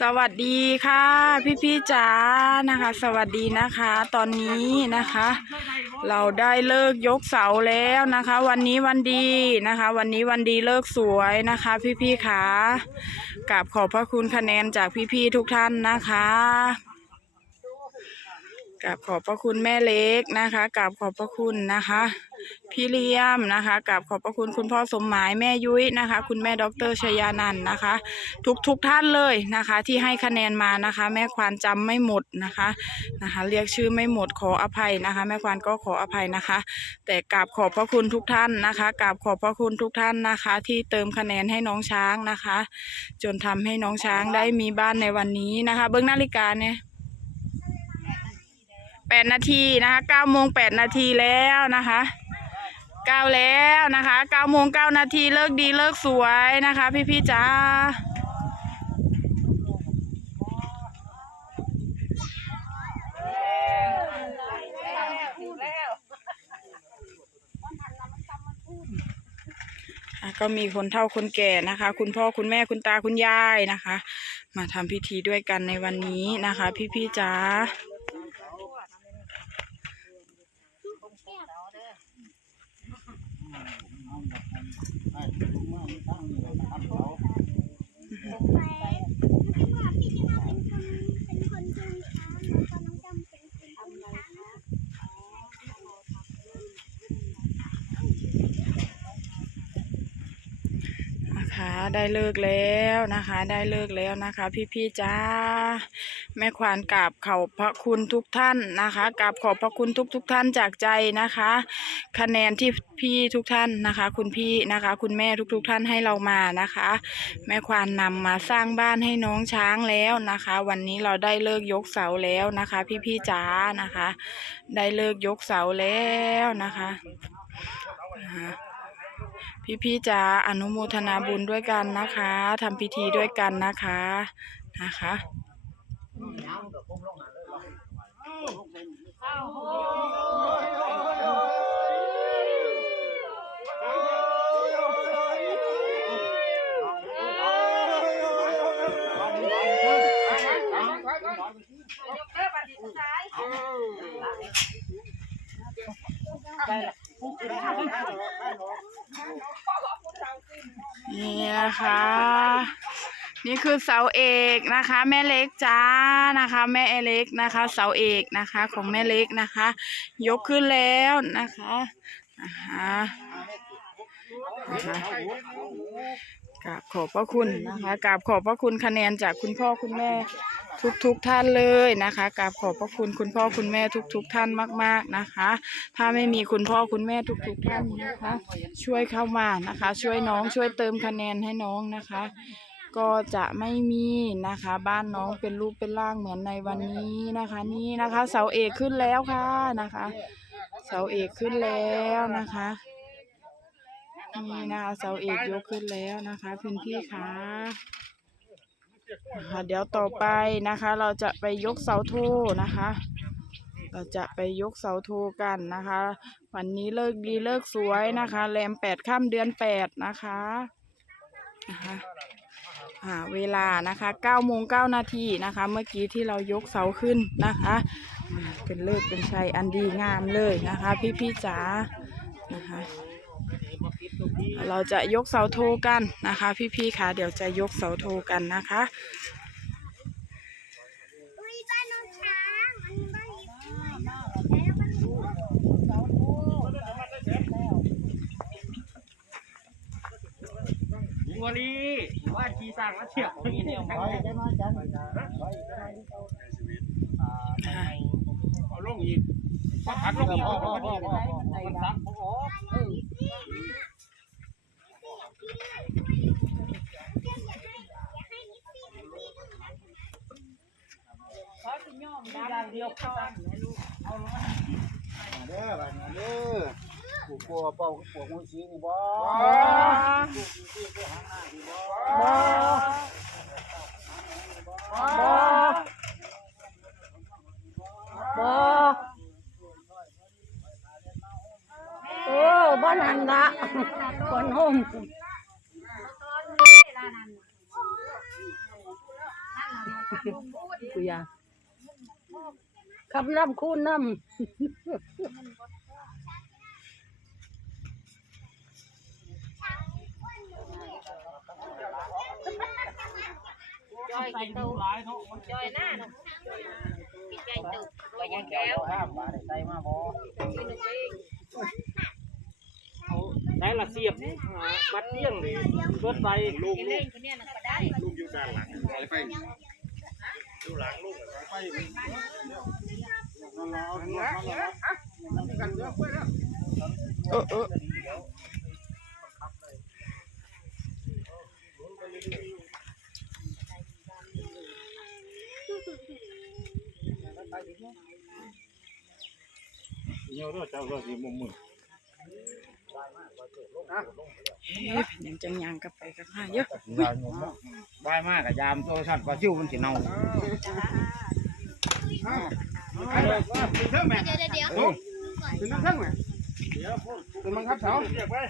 สวัสดีค่ะ พี่พี่จ๋านะคะ สวัสดีนะคะ ตอนนี้นะคะ เราได้เลิกยกเสาแล้วนะคะ วันนี้วันดีนะคะ วันนี้วันดีเลิกสวยนะคะ พี่พี่ขากราบขอบพระคุณคะแนนจากพี่พี่ทุกท่านนะคะ กราบขอบพระคุณแม่เล็กนะคะกราบขอบพระคุณนะคะ พี่เลี้ยมนะคะกราบขอบพระคุณคุณพ่อสมหมายแม่ยุ้ยนะคะ คุณแม่ดรชยานันท์นะคะ ทุกทุกท่านเลยนะคะ ที่ให้คะแนนมานะคะ แม่ควานจำไม่หมดนะคะนะคะ เรียกชื่อไม่หมดขออภัยนะคะ แม่ควานก็ขออภัยนะคะ แต่กราบขอบพระคุณทุกท่านนะคะกราบขอบพระคุณทุกท่านนะคะ ที่เติมคะแนนให้น้องช้างนะคะ จนทำให้น้องช้างได้มีบ้านในวันนี้นะคะ เบิ้งนาฬิกาเนี่ย แปดนาทีนะคะเก้าโมงแปดนาทีแล้วนะคะเก้าแล้วนะคะเก้าโมงเก้านาทีเลิกดีเลิกสวยนะคะ พี่พี่จ้าก็มีคนเฒ่าคนแก่นะคะ คุณพ่อคุณแม่คุณตาคุณยายนะคะ มาทำพิธีด้วยกันในวันนี้นะคะ พี่ๆจ๋า ไปถ้าว่าพี่ที่มาเป็นคนเป็นคนจูงช้างแล้วก็น้องจำเป็นคนจูงช้างนะนะคะได้เลิกแล้วนะคะ ได้เลิกแล้วนะคะ พี่ๆจ้า แม่ควานกราบขอบพระคุณทุกท่านนะคะกราบขอบพระคุณทุกทุกๆท่านจากใจนะคะ คะแนนที่พี่ทุกท่านนะคะ คุณพี่นะคะ คุณแม่ทุกๆท่านให้เรามานะคะ แม่ควานนำมาสร้างบ้านให้น้องช้างแล้วนะคะ วันนี้เราได้เลิกยกเสาแล้วนะคะ พี่ๆจ๋านะคะ ได้เลิกยกเสาแล้วนะคะอ่พี่ๆจ๋าอนุโมทนาบุญด้วยกันนะคะทำพิธีด้วยกันนะคะนะคะ เนี่ยค่ะ นี่คือเสาเอกนะคะ แม่เล็กจ้านะคะ แม่เอเล็กนะคะ เสาเอกนะคะ ของแม่เล็กนะคะ ยกขึ้นแล้วนะคะนะคะนะกราบขอบพระคุณนะคะกราบขอบพระคุณคะแนนจากคุณพ่อคุณแม่ทุกๆทท่านเลยนะคะกราบขอบพระคุณคุณพ่อคุณแม่ทุกๆทท่านมาก ๆนะคะ ถ้าไม่มีคุณพ่อคุณแม่ทุกๆท่านนะคะ ช่วยเข้ามานะคะ ช่วยน้องช่วยเติมคะแนนให้น้องนะคะ ก็จะไม่มีนะคะ บ้านน้องเป็นรูปเป็นร่างเหมือนในวันนี้นะคะนี่นะคะ เสาเอกขึ้นแล้วค่ะนะคะ เสาเอกขึ้นแล้วนะคะนี่นะคะเสาเอกยกขึ้นแล้วนะคะพื้นที่ค่ะนะคะเดี๋ยวต่อไปนะคะ เราจะไปยกเสาโทนะคะ เราจะไปยกเสาโทกันนะคะ วันนี้เลิกดีเลิกสวยนะคะแรมแปดค่ำเดือนแปดนะคะนะคะ เวลานะคะเก้าโมงเก้านาทีนะคะ เมื่อกี้ที่เรายกเสาขึ้นนะคะ เป็นเลิกเป็นชัยอันดีงามเลยนะคะ พี่พี่ๆจ๋านะคะ เราจะยกเสาโทกันนะคะพี่พี่ๆค่ะเดี๋ยวจะยกเสาโทกันนะคะวอุ้ บ้านน้องช้างอันนี้บ้านอีกด้วยแล้วมันมียิงวลีว่าขี่สร้างแล้วเฉียบนี่เอาลงอีกพักลงอีกมันซักผมออกอย่างเดียวพอเด้อบัดนี้เด้อ ผู้กลัวเป่าผู้งูสีนี่บ่บ่โอ้บ้านหันละคนห่มนกูยาคำนำคูณนำ จอยกินตู้หลายเนาะมันจอยหน้าเนาะพี่ใจตึกรวยยังแก้แก้ววห้ามมาได้ใส่มาบ่กินเองเอาได้ละเสียบบัดเที่ยงเลยรถไฟลูกกินเล่นคนเนี้ยน่ะก็ได้ลูกอยู่ด้านหลังไฟดูหลังลูกไฟนั่นแล้วกันเยอะไปแล้วเออเออ เยอะด้วยเจ้าก็สิมุมมือเฮ้ยเป็นหยังจังยังกลับไปกันมาเยอะบายมากกับยามโซชันก็ชิวมันสิเน่าเพิ่มแม่เดี๋ยวเดี๋ยวเดี๋ยวถึงน้ำเพิ่มแม่เดี๋ยวถึงมังคับเสาเรียกไว้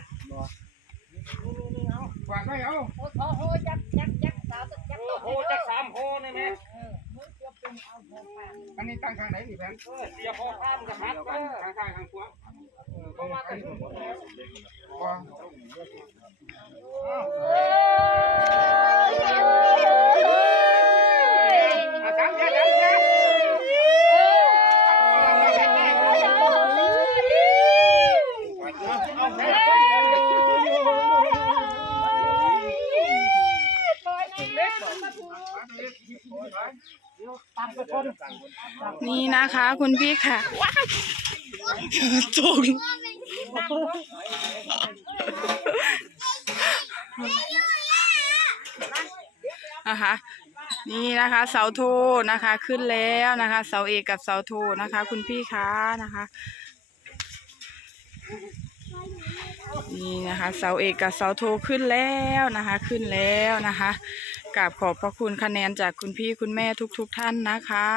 ฝากไว้เอาโอ้โหจักจักจักสาวจักโตโหจักสามโหนี่แม่ นนี้ตั้งข้างไหนนี่แฟนเสียพอข้ามกับฮัทข้างข้างข้างขวาเพราะว่ากันพออาจารย์เดี๋ยวเดี๋ยวเดี๋ยวเอาแค่ นี่นะคะคุณพี่ค่ะว้ายตกนะคะ นี่นะคะ เสาโทนะคะ ขึ้นแล้วนะคะ เสาเอกกับเสาโทนะคะ คุณพี่คะนะคะ นี่นะคะเสาเอกกับเสาโทขึ้นแล้วนะคะ ขึ้นแล้วนะคะกราบขอบพระคุณคะแนนจากคุณพี่คุณแม่ทุกๆทท่านนะคะ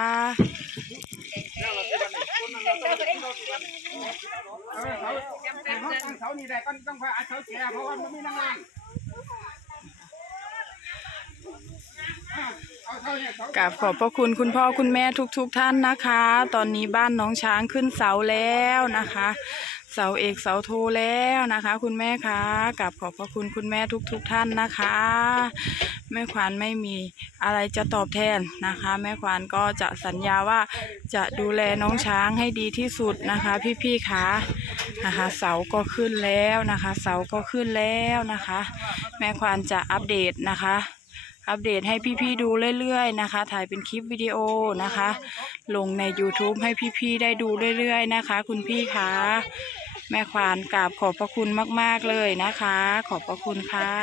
กราบขอบพระคุณคุณพ่อคุณแม่ทุกๆทท่านนะคะ ตอนนี้บ้านน้องช้างขึ้นเสาแล้วนะคะ เสาเอกเสาโทแล้วนะคะ คุณแม่คะกับขอบพระคุณคุณแม่ทุกๆทท่านนะคะแม่ขวัญไม่มีอะไรจะตอบแทนนะคะ แม่ขวัญก็จะสัญญาว่าจะดูแลน้องช้างให้ดีที่สุดนะคะ พี่ๆคะนะคะ เสาก็ขึ้นแล้วนะคะ เสาก็ขึ้นแล้วนะคะ แม่ขวัญจะอัปเดตนะคะ อัปเดตให้พี่ๆดูเรื่อยๆนะคะ ถ่ายเป็นคลิปวิดีโอนะคะ ลงใน YouTube ให้พี่ๆได้ดูเรื่อยๆนะคะ คุณพี่คะแม่ควานกราบขอบพระคุณมากๆเลยนะคะ ขอบพระคุณค่ะ